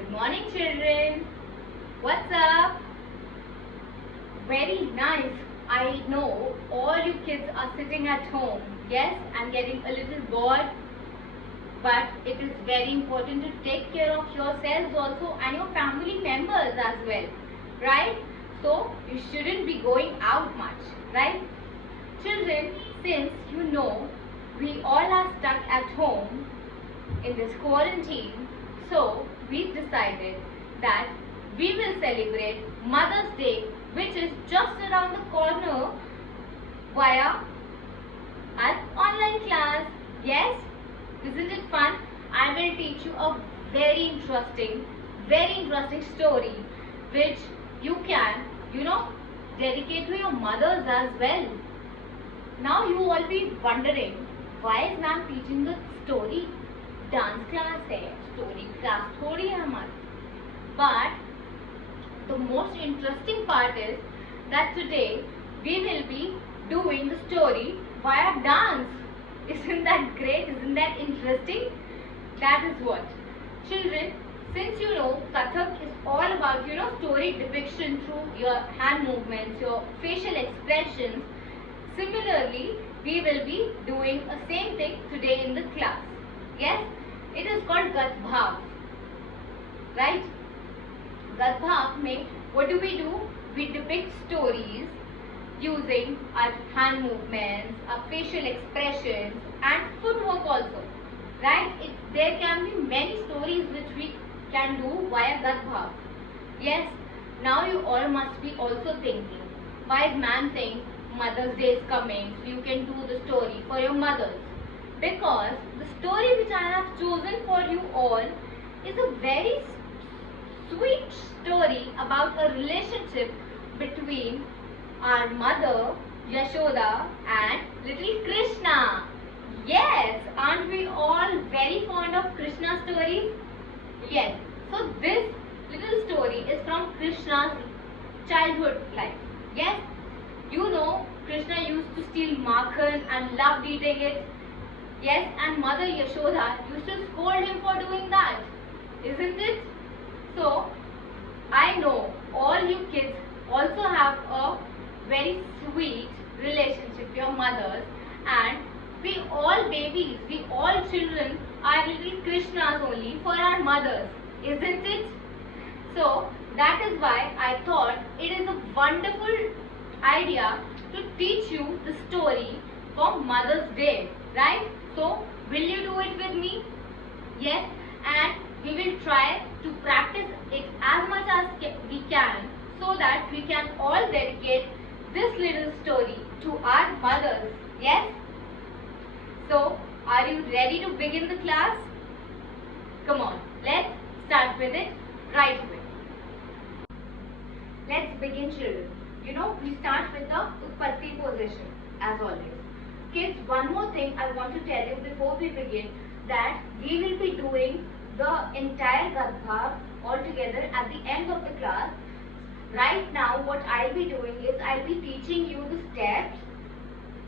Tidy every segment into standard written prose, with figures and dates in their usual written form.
Good morning, children. What's up? Very nice. I know all you kids are sitting at home, yes, and getting a little bored. But it is very important to take care of yourselves also and your family members as well, right? So you shouldn't be going out much, right? Children, since you know we all are stuck at home in this quarantine, so we decided that we will celebrate Mother's Day, which is just around the corner, via an online class. Yes, isn't it fun? I will teach you a very interesting story which you can, dedicate to your mothers as well. Now you all be wondering, why is ma'am teaching the story? Dance class है, story class थोड़ी है हमारी. But the most interesting part is that today we will be doing the story via dance. Isn't that great? Isn't that interesting? That is what. Children, since you know Kathak is all about story depiction through your hand movements, your facial expressions. Similarly, we will be doing the same thing today in the class. Yes, it is called Gat Bhav, right? Gat Bhav mein what do? We depict stories using our hand movements, our facial expressions and footwork also, right? There can be many stories which we can do via Gat Bhav. Yes, now you all must be also thinking, why is ma'am saying Mother's Day is coming, so you can do the story for your mothers? Because the story which I have chosen for you all is a very sweet story about a relationship between our mother Yashoda and little Krishna. Yes, aren't we all very fond of Krishna stories? Yes, so this little story is from Krishna's childhood life. Yes, you know Krishna used to steal makhan and loved eating it. Yes, and Mother Yashoda used to scold him for doing that. Isn't it? So, I know all you kids also have a very sweet relationship with your mothers, and we all babies, we all children are little Krishnas only for our mothers. Isn't it? So, that is why I thought it is a wonderful idea to teach you the story for Mother's Day, right? So, will you do it with me? Yes, and we will try to practice it as much as we can so that we can all dedicate this little story to our mothers. Yes? So, are you ready to begin the class? Come on, let's start with it right away. Let's begin, children. We start with the Utpatti position as always. Kids, one more thing I want to tell you before we begin, that we will be doing the entire Gat Bhav all together at the end of the class. Right now what I'll be doing is I'll be teaching you the steps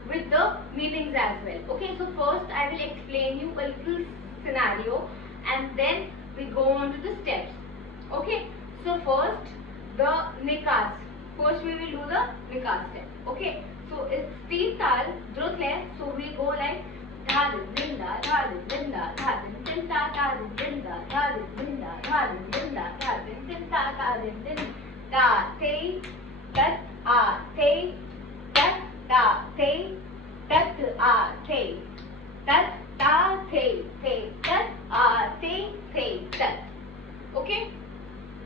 with the meanings as well. Okay, so first I will explain you a little scenario and then we go on to the steps. Okay, so first the Nikas. First we will do the Nikas step. Okay, so it's Teen Tal, Drutle, so we go like Dhalin, Dinda, Dhalin, Dinda, Dhalin, Dinda, Dhalin, Dinda, Dhalin, Dinda, Dhalin, Dinda, Dhalin, Dinda, Dhalin, Dinda, Da, Te, Tat, A, Te, Tat, Da, Te, Tat, A, Te, Tat, Da, Te, Tat, A, Te, Tat. Okay?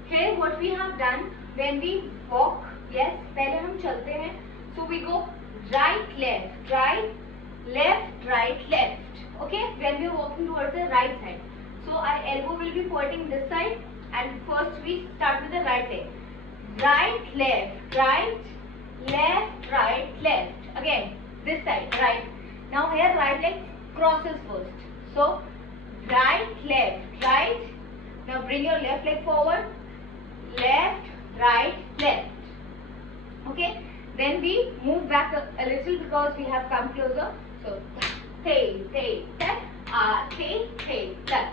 Here what we have done when we walk, yes, पहले हम चलते हैं, so we go right, left, right, left. Okay, when we are walking towards the right side, so our elbow will be pointing this side, and first we start with the right leg. Right, left, left. Again, this side, right. Now here right leg crosses first. So right, left, right. Now bring your left leg forward. Left, right, left. Okay. Then we move back a little because we have come closer. So, te, tat, te, tat.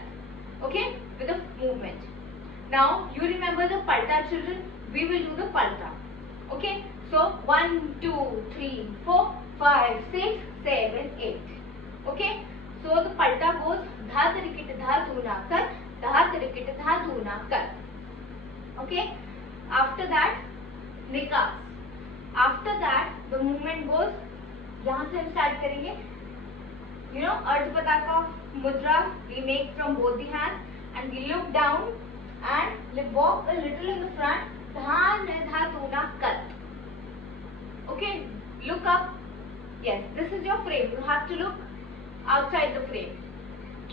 Okay, with a movement. Now you remember the palta, children. We will do the palta. Okay. So 1, 2, 3, 4, 5, 6, 7, 8. Okay. So the palta goes dha tarikit dha duna kar, dha tarikit dha duna kar. Okay. After that nikas. After that the movement goes. यहाँ से हम start करेंगे. You know, Ardha Pataka mudra we make from both the hands, and we look down and walk a little in the front. Dha dha tuna kar. Okay. Look up. Yes, this is your frame. You have to look outside the frame.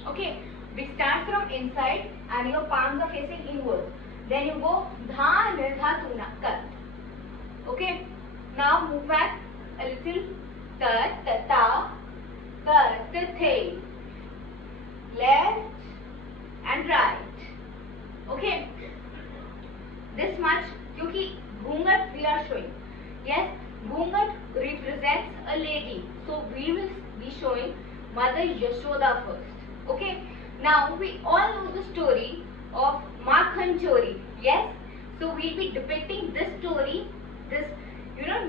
Okay. We start from inside and your palms are facing inwards. Then you go dha dha tuna kar. Okay. Now move back a little. Ta ta ta ta ta the. Left and right. Okay. This much क्योंकि घूंघट we are showing. Yes, घूंघट represents a lady. So we will be showing Mother Yashoda first. Okay. Now we all know the story of Makhan Chori. Yes. So we'll be depicting this story, this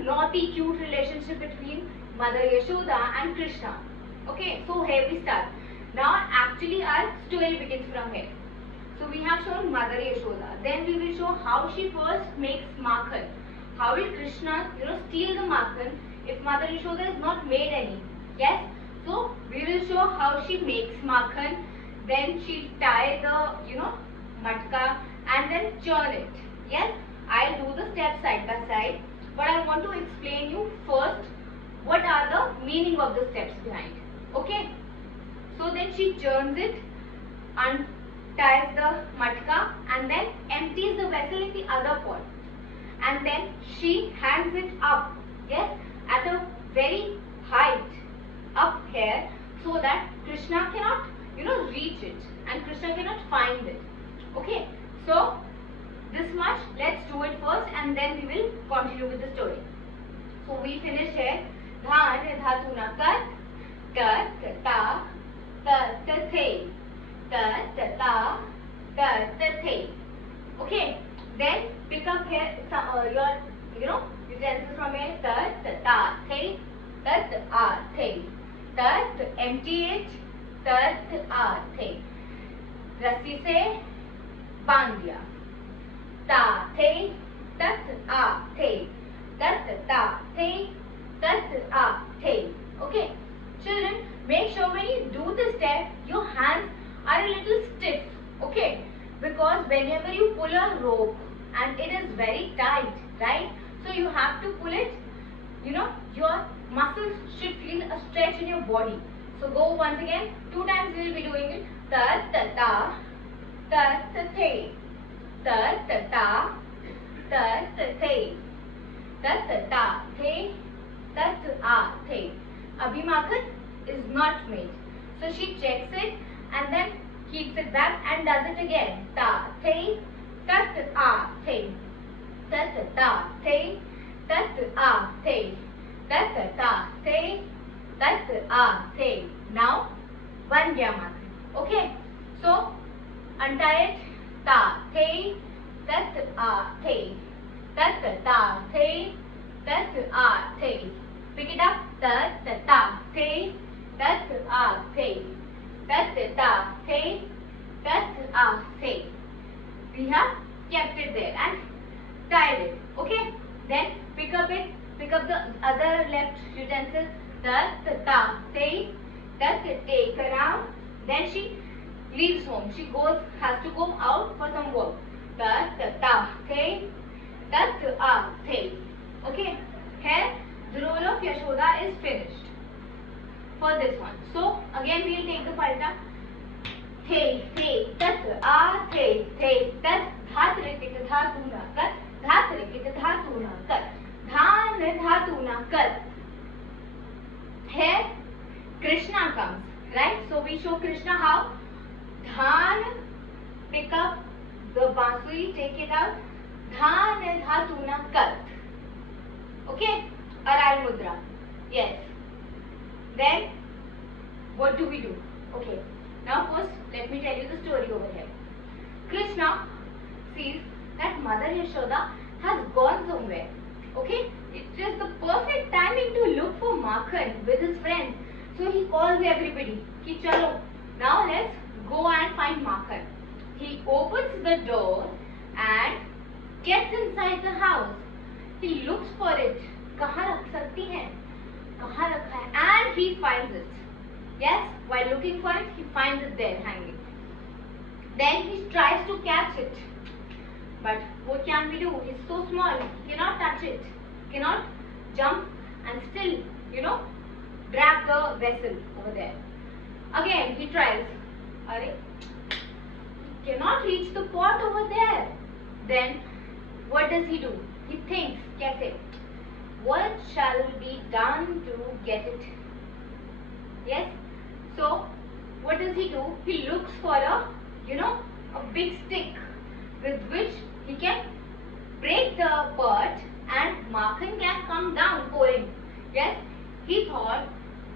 naughty cute relationship between Mother Yashoda and Krishna. Okay. So here we start. Now actually our story begins from here. So we have shown Mother Yashoda. Then we will show how she first makes Makhan. How will Krishna steal the Makhan if Mother Yashoda has not made any? Yes. So we will show how she makes Makhan. Then she tie the matka and then churn it. Yes. I'll do the steps side by side. But I want to explain you first what are the meaning of the steps behind. Okay. So then she churns it and ties the matka and then empties the vessel in the other pot. And then she hangs it up, yes, at a very height up here so that Krishna cannot, reach it and Krishna cannot find it. Okay, so this much, let's do it first and then we will continue with the story. So we finish here. Dhan dha tuna kar, kar ta ta ta the, ta ta ta ta ta the. Okay, then pick up here your utensils from here. Ta ta ta the, ta ta the, ta empty it, ta ta the. रस्सी से बांध दिया. ता थे तत आ थे, तत ता थे तत आ the. Okay, children, make sure when you do this step, your hands are a little stiff. Okay, because whenever you pull a rope and it is very tight, right? So you have to pull it. Your muscles should feel a stretch in your body. So go once again. 2 times we will be doing it. Ta ta ta, ta ta the, ta ta ta, ta ta the, ta ta ta the, ta ta the. Abhi Makhan is not made. So she checks it and then keeps it back and does it again. Ta the, ta ta the, ta ta the, ta ta the, ta ta the, ta ta the. Now one gaya Makhan. Okay, so untie it. Ta the, tat a the, tat ta the, tat a the. Pick it up. Tat ta the, tat a the, tat ta the, tat a the. We have kept it there and tied it. Okay. Then pick up the other left utensil. Tat ta the, tat take around. Then she leaves home. She has to go out for some work. Ta ta the, tat a the. Okay. Here the role of Yashoda is finished for this one. So again we will take the palta. The tat a the tat dha tarikit dha tuna kar, dha tarikit dha tuna kar, dhan dha tuna kar. Here Krishna comes, right? So we show Krishna how. Dhan, pick up the bansuri, take it out. Dhan dha tuna kar. Okay, Aral Mudra. Yes. Then what do we do? Okay. Now first let me tell you the story over here. Krishna sees that Mother Yashoda has gone somewhere. Okay, it is the perfect timing to look for Makhan with his friends. So he calls everybody ki chalo, now let's go and find Makhan. He opens the door and gets inside the house. He looks for it. कहाँ रख सकती हैं? कहाँ रखा है? And he finds it. Yes, while looking for it, he finds it there hanging. Then he tries to catch it. But what can we do? He's so small, he cannot touch it. He cannot jump and still, grab the vessel over there. Again, he tries. Arey, he cannot reach the pot over there. Then, what does he do? He thinks, kaise? What shall be done to get it? Yes? So, what does he do? He looks for a big stick with which he can break the pot and Makhan can come down pouring. Yes? He thought,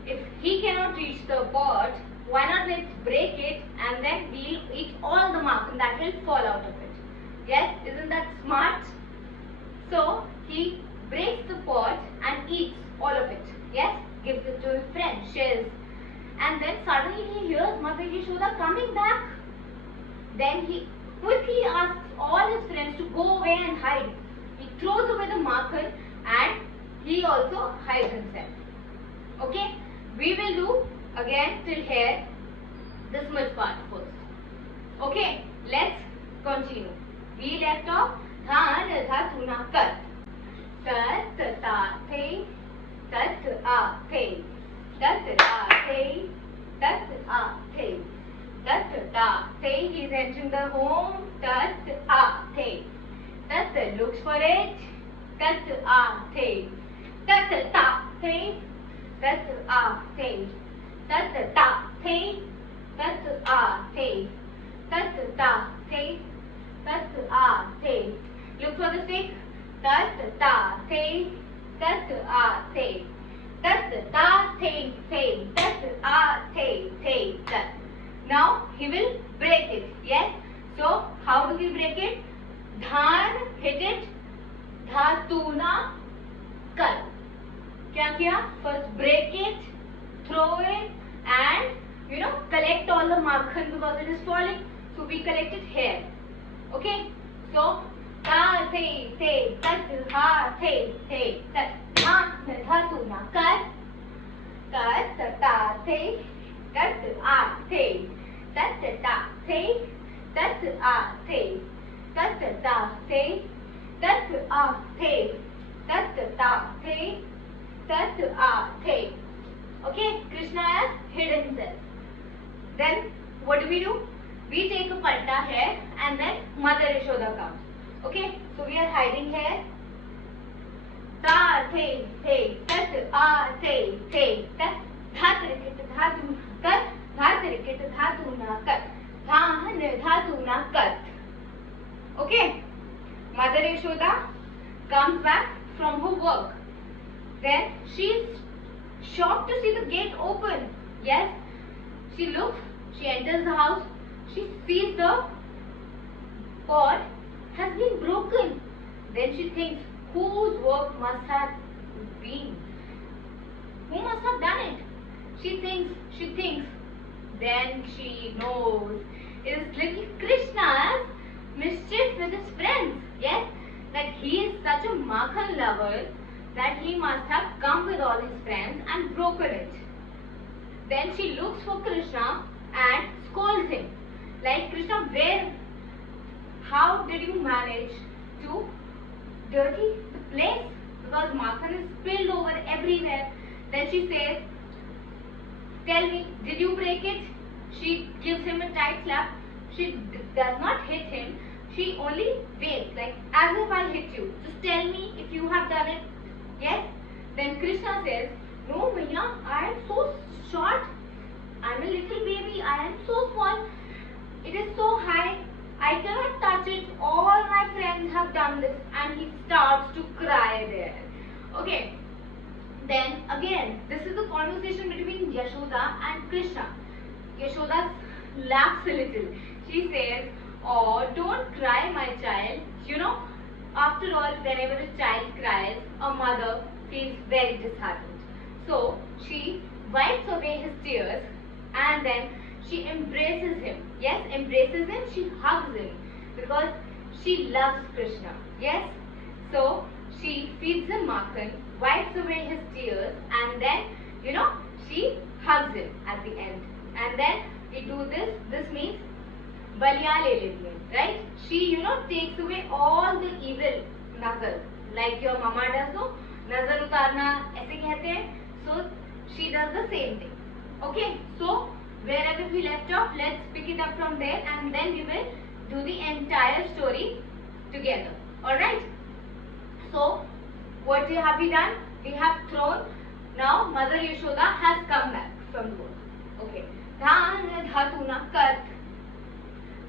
if he cannot reach the pot, why not let's break it and then we'll eat all the Makhan that will fall out of it. Yes? Isn't that smart? So, he breaks the pot and eats all of it. Yes? Gives it to his friend, shares. And then suddenly he hears Mother Yashoda coming back. Then he quickly asks all his friends to go away and hide. He throws away the Makhan and he also hides himself. Okay? We will do again till here this much part first. Okay? Let's continue. We left off Dhan Dha Tuna Kat. Tat Ta The Tat A The Tat A The Tat A The Tat Ta The. He is entering the home. Tat A The. Tat looks for it. Tat A The. Tat Ta The. Tat A The. Tat Ta The. Tat A The. Tat Ta The. Tat A The. Look for the stick. Tat Ta The. Tat A The. Tat Ta The The. Tat A The The. Tat. Now he will break it. Yes. So how do we break it? Dhan, hit it. Dhatuna, cut. क्या किया? First break it, throw it, and collect all the Makhan because it is falling. So we collect it here. Okay. So ta the tat ha the tat dhan dhatuna cut. Tat ta the tat a the tat ta the tat a the tat ta the tat a the tat ta the tat a the. Okay, Krishna has hidden himself. Then what do? We take a palta here and then Mother Yashoda comes. Okay, so we are hiding here. Ta the tat a the tat dhatrikit dhatu kat dhatrikit dhatuna kat dhan dhatuna kat. Okay, Mother Yashoda comes back from her work. Then she is shocked to see the gate open. Yes, she looks, she enters the house, she sees the pot has been broken. Then she thinks, whose work must have been? Who must have done it? She thinks, then she knows it is little Krishna's mischief with his friends. Yes, that he is such a Makhan lover that he must have come with all his friends and broken it. Then she looks for Krishna and scolds him. Like, Krishna, how did you manage to dirty the place? Because Makhan is spilled over everywhere. Then she says, tell me, did you break it? She gives him a tight slap. She does not hit him. She only waits, like as if I hit you. Just tell me if you have done it. Yes? Then Krishna says, no Maya, I am so short. I am a little baby. I am so small. It is so high. I cannot touch it. All my friends have done this. And he starts to cry there. Okay. Then again, this is the conversation between Yashoda and Krishna. Yashoda laughs a little. She says, or don't cry, my child. You know, after all, whenever a child cries, a mother feels very disheartened. So she wipes away his tears and then she embraces him. Yes, embraces him, she hugs him because she loves Krishna. Yes, so she feeds him makhan, wipes away his tears and then, you know, she hugs him at the end. And then we do this. This means Ballia ले लेती है, right? She, you know, takes away all the evil nazar, like your mama does. So nazar उतारना ऐसे कहते हैं. So she does the same thing. Okay, so wherever we left off, let's pick it up from there, and then we will do the entire story together. All right? So what have we done? We have thrown. Now Mother Yashoda has come back from the world. Okay. Dhan dhatu na kat.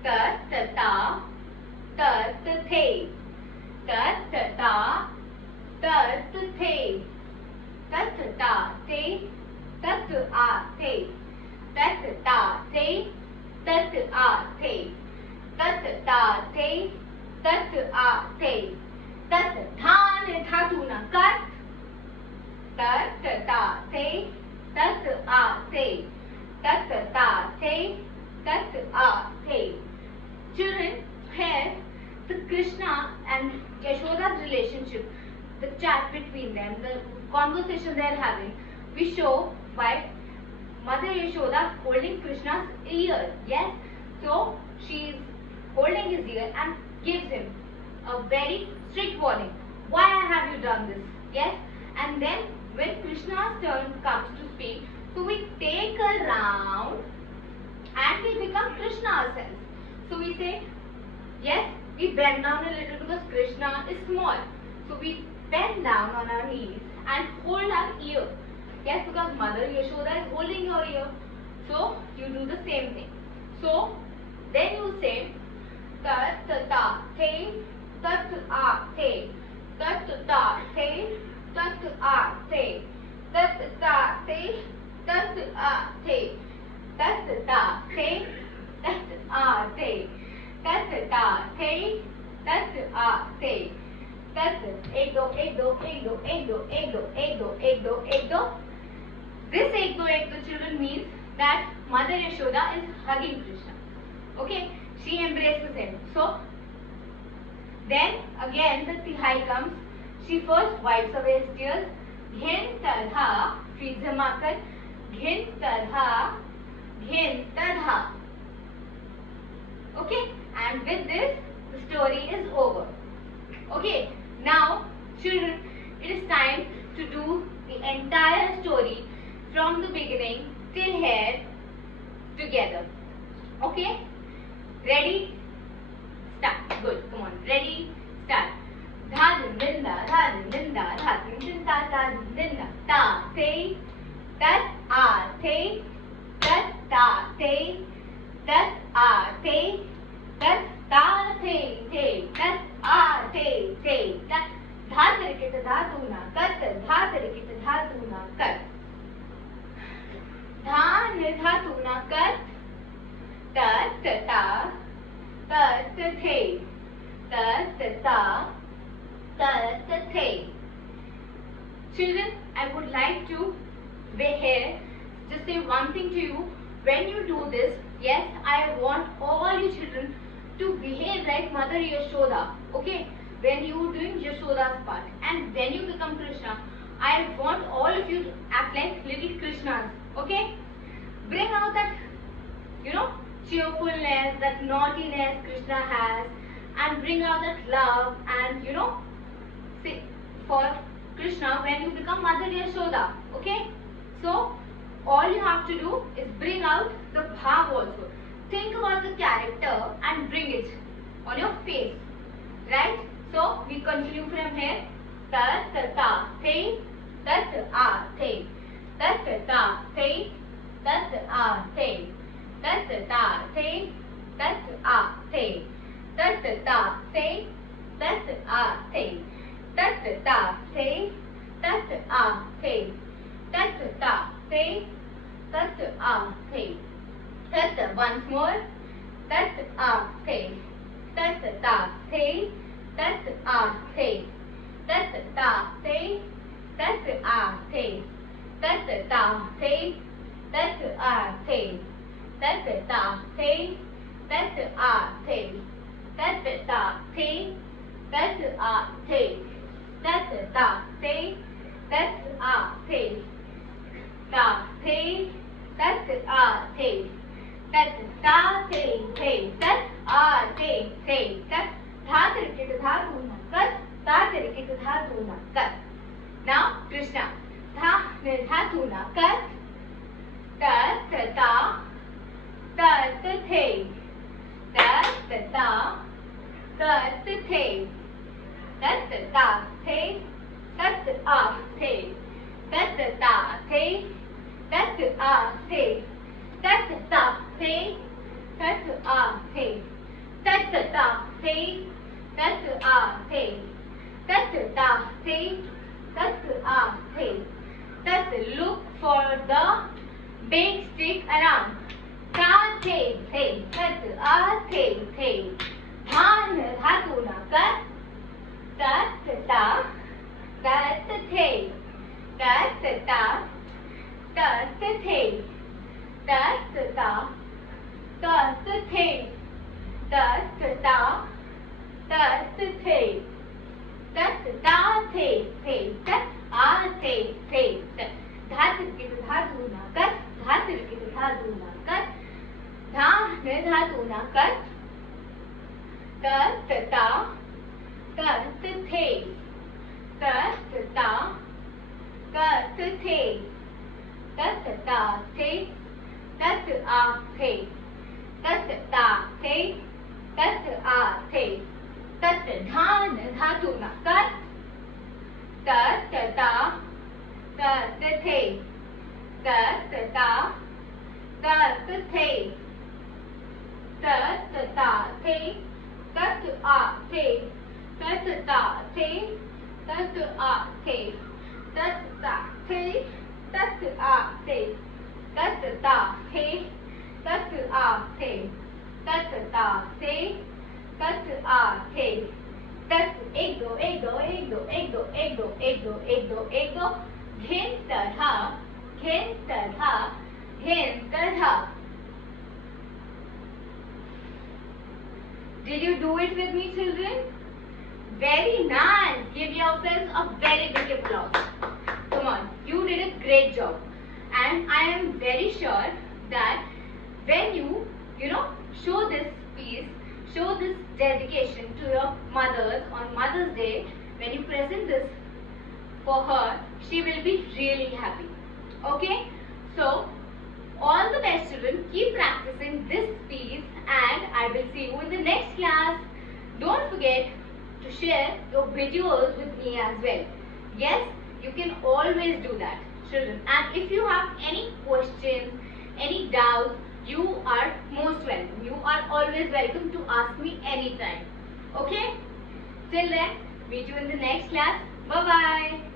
Tat ta tat the. Tat ta tat the. Tat ta te tat a te. Tat ta te tat a te. Tat ta te tat a te. Tat dhan dhatu na kat. Tat ta te tat a te. Tat ta te tat a te. Children, here the Krishna and Yashoda's relationship, the chat between them, the conversation they are having, we show by Mother Yashoda holding Krishna's ear. Yes, so she is holding his ear and gives him a very strict warning. Why have you done this? Yes, and then when Krishna's turn comes to speak, so we take a round and we become Krishna ourselves. So we say, yes, we bend down a little because Krishna is small. So we bend down on our knees and hold our ear. Yes, because Mother Yashoda is holding your ear. So you do the same thing. So then you say, tat ta te tat a te. Tat ta te tat a te. Tat ta te tat a te. Tat ta te tat a te. Tat ta te tat a te. Tat ek do ek do ek do ek do ek do ek do ek do ek do. This ek do children means that Mother Yashoda is hugging Krishna. Okay, she embraces him. So then again the Tihai comes. She first wipes away his tears. Ghin tadha, feeds him makhan. Ghin tadha, ghin tadha. Okay, and with this the story is over. Okay, now children, it is time to do the entire story from the beginning till here together. Okay, ready? Start. Good, come on, ready? Start. Dhadin dinda, dhadin dinda, dhadin dinda, dhadin dinda. Ta te, tat a te, tat ta te, tat a te, tat ta te te, tat a te te, tat. Dha tarikita dhatu na kat, dha tarikita dhatu na kat. Dha dhatu na kat. Tat ta tat the. Tat ta tat the. Children, I would like to here just say one thing to you. When you do this, yes, I want all you children to behave like Mother Yashoda. Okay, when you doing Yashoda's part, and when you become Krishna, I want all of you to act like little Krishnas. Okay, bring out that, you know, cheerfulness, that naughtiness Krishna has, and bring out that love, and you know, say for Krishna when you become Mother Yashoda. Okay, so all you have to do is bring out the bhav also. Think about the character and bring it on your face, right? So we continue from here. Tat ta te, tat a te, tat ta te, tat a te, tat ta te, tat a te, tat ta te, tat a te, tat ta te, tat a te, tat ta te, tat a te. Tat once more. tat a the, tat ta the, tat a the, tat ta the, tat a the, tat ta the, tat a the, tat ta the, tat a the, tat ta the, tat a the, tat ta the, tat a the, ta the, tat a the, tat ta the, tat a the, tat tha tirkit tha tuna kat, ta tirkit tha tuna kat. Now Krishna, tha tha tuna kat, tat ta, tat the, tat ta, tat the, tat ta the, tat a the, tat ta the, tat a the, tat ta the, tat a the, tat ta the, tat a the, tat ta the, tat a the, tat look for the big stick around. Ta the, tat a the, dhan dhatu na kat, tat ta, tat the, tat ta, tat the, tat ta, tat the, tat ta, tat the, tat ta the, tat a the, tat dha tirkit dha tuna kat, dha tirkit dha tuna kat, dha dha tuna kat, tat ta, tat the, tat ta, tat the, tat ta the, tat a the, tat ta the, tat a the, tat dhan dhatu na kat, tat ta, tat the, tat ta, tat the, tat ta the, tat a the, tat ta the, tat a the, tat ta the, tat a the, tat ta the, tat a the, tat ta the, tat a the, tat ek do, ghin tadha, ghin tadha, ghin tadha. Did you do it with me, children? Very nice. Give yourselves a very big applause. Come on, you did a great job. And I am very sure that when you show this piece, show this dedication to your mothers on Mother's Day, when you present this for her, she will be really happy. Okay? So, all the best, children. Keep practicing this piece and I will see you in the next class. Don't forget to share your videos with me as well. Yes, you can always do that, children. And if you have any questions, any doubts, you are most welcome. You are always welcome to ask me anytime. Okay? Till then, meet you in the next class. Bye-bye.